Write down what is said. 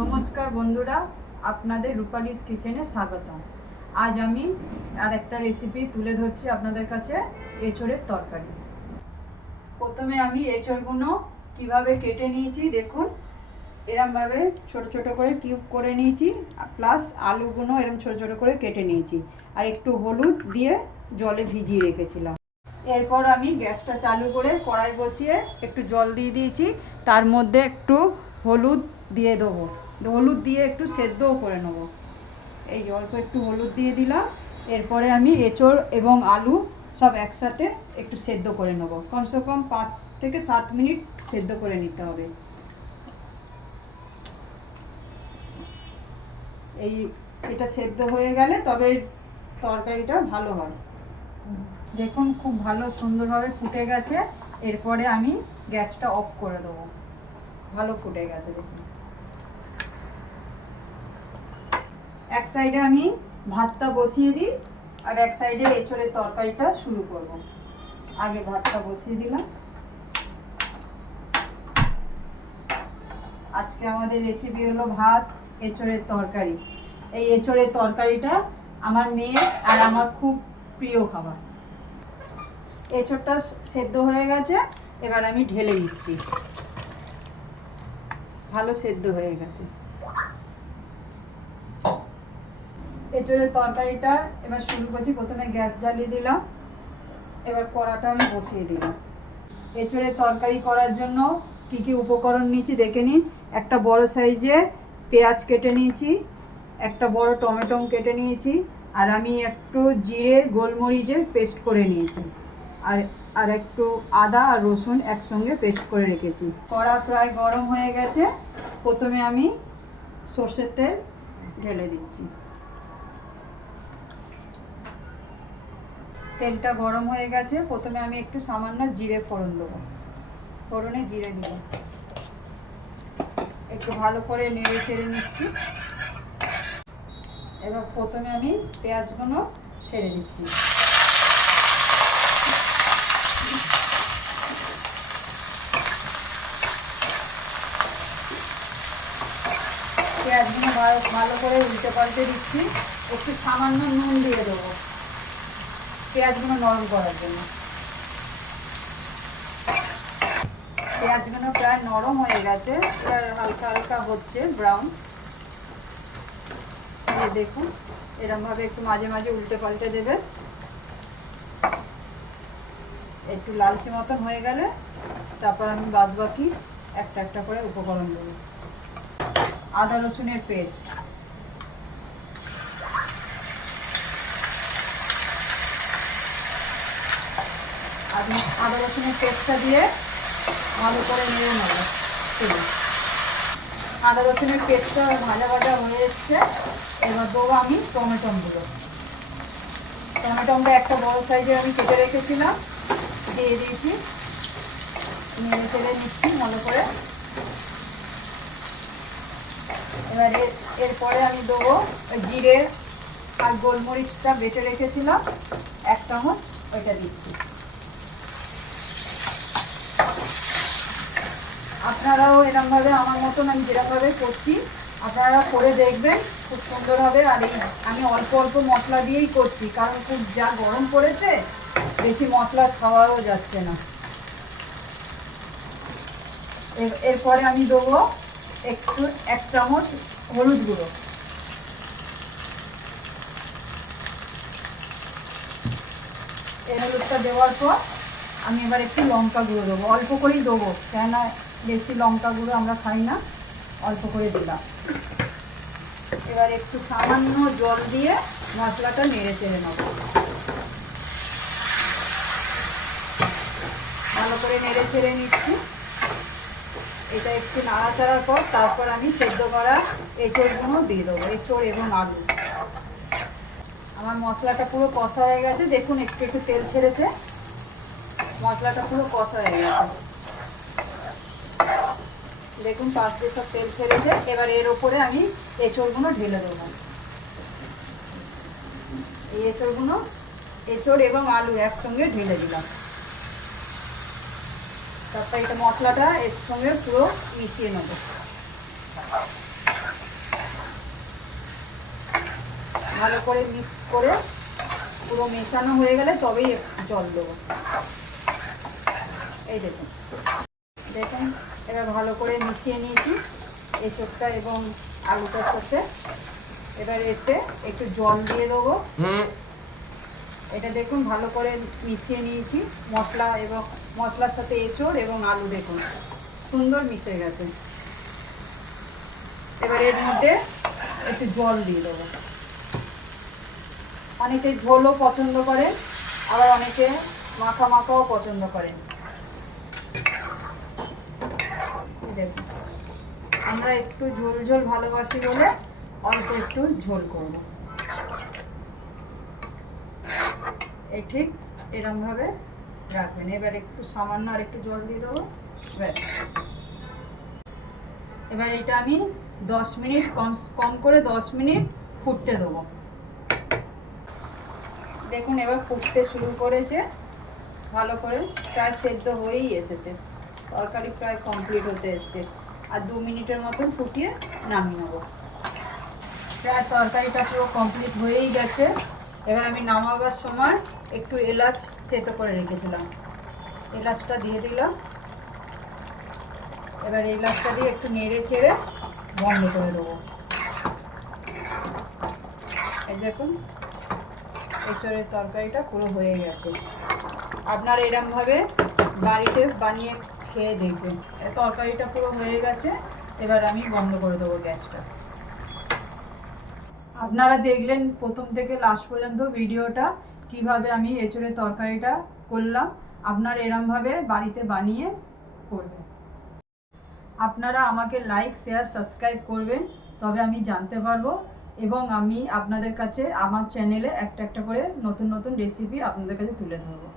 নমস্কার বন্ধুরা, আপনাদের রূপালীস কিচেনে স্বাগতম। আজ আমি আর একটা রেসিপি তুলে ধরছি আপনাদের কাছে, এঁচোড়ের তরকারি। প্রথমে আমি এঁচোড়গুলো কিভাবে কেটে নিয়েছি দেখুন। এরমভাবে ছোট ছোট করে কিউব করে নিয়েছি, প্লাস আলুগুলো এরম ছোট ছোট করে কেটে নিয়েছি, আর একটু হলুদ দিয়ে জলে ভিজিয়ে রেখেছিলাম। এরপর আমি গ্যাসটা চালু করে কড়াই বসিয়ে একটু জল দিয়ে দিয়েছি, তার মধ্যে একটু হলুদ দিয়ে দেবো। হলুদ দিয়ে একটু সেদ্ধও করে নেব। এই অল্প একটু হলুদ দিয়ে দিলাম। এরপরে আমি এঁচোড় এবং আলু সব একসাথে একটু সেদ্ধ করে নেব। কমসে কম 5 থেকে 7 মিনিট সেদ্ধ করে নিতে হবে। এটা সেদ্ধ হয়ে গেলে তবে তরকারিটা ভালো হয়। দেখুন খুব ভালো সুন্দরভাবে ফুটে গেছে। এরপরে আমি গ্যাসটা অফ করে দেবো। ভালো ফুটে গেছে দেখুন। এক সাইডে আমি ভাতটা বসিয়ে দিই, আর এক সাইডে এঁচোড়ের তরকারিটা শুরু করব। আগে ভাতটা বসিয়ে দিলাম। আজকে আমাদের রেসিপি হলো ভাত, এঁচোড়ের তরকারি। এই এঁচোড়ের তরকারিটা আমার মেয়ে আর আমার খুব প্রিয় খাবার। এঁচোড়টা সেদ্ধ হয়ে গেছে, এবার আমি ঢেলে নিচ্ছি। ভালো সেদ্ধ হয়ে গেছে এঁচোড়ের তরকারিটা। এবার শুরু করছি। প্রথমে গ্যাস জ্বালিয়ে দিলাম, এবার কড়াটা আমি বসিয়ে দিলাম। এঁচোড়ের তরকারি করার জন্য কি কি উপকরণ নিয়েছি দেখে নিন। একটা বড় সাইজে পেঁয়াজ কেটে নিয়েছি, একটা বড় টমেটো কেটে নিয়েছি, আর আমি একটু জিরে গোলমরিচের পেস্ট করে নিয়েছি, আর একটু আদা আর রসুন একসঙ্গে পেস্ট করে রেখেছি। কড়া প্রায় গরম হয়ে গেছে। প্রথমে আমি সর্ষের তেল ঢেলে দিচ্ছি। তেলটা গরম হয়ে গেছে। প্রথমে আমি একটু সামান্য জিরে ফোড়ন দেবো। ফোড়নে জিরে দিলাম, একটু ভালো করে নেড়ে চেড়ে নিচ্ছি। এবার প্রথমে আমি পেঁয়াজগুলো ছেড়ে দিচ্ছি। পেঁয়াজগুলো ভালো করে উল্টে পাল্টে দিচ্ছি। একটু সামান্য নুন দিয়ে দেবো পেঁয়াজগুলো নরম করার জন্য। পেঁয়াজগুলো প্রায় নরম হয়ে গেছে, এবার হালকা হালকা হচ্ছে ব্রাউন। দেখুন এরমভাবে একটু মাঝে মাঝে উল্টে পাল্টে দেবে। একটু লালচে মতন হয়ে গেলে তারপর আমি বাদ বাকি একটা একটা করে উপকরণ দেবো। আদা রসুনের পেস্ট, আদা রসুনের পেস্টটা দিয়ে ভালো করে নেড়ে নেব। আদা রসুনের পেস্টটা ভাজা ভাজা হয়ে এসছে। এবার দেবো আমি টমেটোগুলো। টমেটোটা একটা বড় সাইজের আমি কেটে রেখেছিলাম, দিয়ে দিয়েছি। নেড়ে চেড়ে নিচ্ছি ভালো করে। এবার এরপরে আমি দেবো জিরে আর গোলমরিচটা বেটে রেখেছিলাম 1 চামচ, ওইটা দিচ্ছি। আপনারাও এরকমভাবে আমার মতন আমি যেরকমভাবে করছি আপনারা করে দেখবেন, খুব সুন্দর হবে। আর আমি অল্প অল্প মশলা দিয়েই করছি, কারণ খুব যা গরম পড়েছে বেশি মশলা খাওয়াও যাচ্ছে না। এরপরে আমি দেবো একটু 1 চামচ হলুদ গুঁড়ো। এই হলুদটা দেওয়ার পর আমি এবার একটু লঙ্কা গুঁড়ো দেবো। অল্প করেই দেবো, কেননা বেশি লঙ্কা গুঁড়ো আমরা খাই না, অল্প করে দিলাম। এবার একটু সামান্য জল দিয়ে মশলাটা নেড়ে চেড়ে নেব। ভালো করে নেড়ে চেড়ে নিচ্ছি। এটা একটু নাড়াচাড়ার পর তারপর আমি সেদ্ধ করা এঁচোড়গুলো দিয়ে দেবো, এঁচোড় এবং আলু। আমার মশলাটা পুরো কষা হয়ে গেছে, দেখুন একটু একটু তেল ছেড়েছে। মশলাটা পুরো কষা হয়ে গেছে, দেখুন পাশ দিয়ে সব তেল ছেড়েছে। এবার এর ওপরে আমি এঁচোড়গুলো ঢেলে দেবো। এই এঁচোড় এবং আলু একসঙ্গে ঢেলে দিলাম। তারপর এটা মশলাটা এর সঙ্গে পুরো মিশিয়ে নেব। ভালো করে মিক্স করে পুরো মেশানো হয়ে গেলে তবেই জল দেবো। এই দেখুন দেখুন এবার ভালো করে মিশিয়ে নিয়েছি এঁচোড়টা এবং আলুটার সাথে। এবার এতে একটু জল দিয়ে দেবো। এটা দেখুন ভালো করে মিশিয়ে নিয়েছি মশলা এবং মশলার সাথে এঁচোড় এবং আলু দেখুন সুন্দর মিশে গেছে। এবার এর মধ্যে একটু জল দিয়ে দেবো। অনেকে ঝোলও পছন্দ করে, আবার অনেকে মাখা মাখাও পছন্দ করেন। দেখুন আমরা একটু ঝোল ঝোল ভালোবাসি বলে অল্প একটু ঝোল করব। এই ঠিক এরমভাবে রাখবেন। এবার একটু সামান্য আর একটু জল দিয়ে দেবো, ব্যাস। এবার এটা আমি 10 মিনিট কম করে 10 মিনিট ফুটতে দেবো। দেখুন এবার ফুটতে শুরু করেছে ভালো করে, প্রায় সেদ্ধ হয়েই এসেছে, তরকারি প্রায় কমপ্লিট হতে এসছে। আর 2 মিনিটের মতন ফুটিয়ে নামিয়ে নেবো। প্রায় তরকারিটা পুরো কমপ্লিট হয়েই গেছে। এবার আমি নামাবার সময় একটু এলাচ থেতো করে রেখেছিলাম, এলাচটা দিয়ে দিলাম। এবার এলাচটা দিয়ে একটু নেড়ে চেড়ে বন্ধ করে দেবো। এই দেখুন এঁচোড়ের তরকারিটা পুরো হয়ে গেছে। আপনারা এরমভাবে বাড়িতে বানিয়ে খেয়ে দেখবেন। তরকারিটা পুরো হয়ে গেছে, এবার আমি বন্ধ করে দেবো গ্যাসটা। আপনারা দেখলেন প্রথম থেকে লাস্ট পর্যন্ত ভিডিওটা কিভাবে আমি এঁচোড়ের তরকারিটা করলাম। আপনারা এরমভাবে বাড়িতে বানিয়ে করবেন। আপনারা আমাকে লাইক শেয়ার সাবস্ক্রাইব করবেন, তবে আমি জানতে পারবো এবং আমি আপনাদের কাছে আমার চ্যানেলে একটা একটা করে নতুন নতুন রেসিপি আপনাদের কাছে তুলে ধরবো।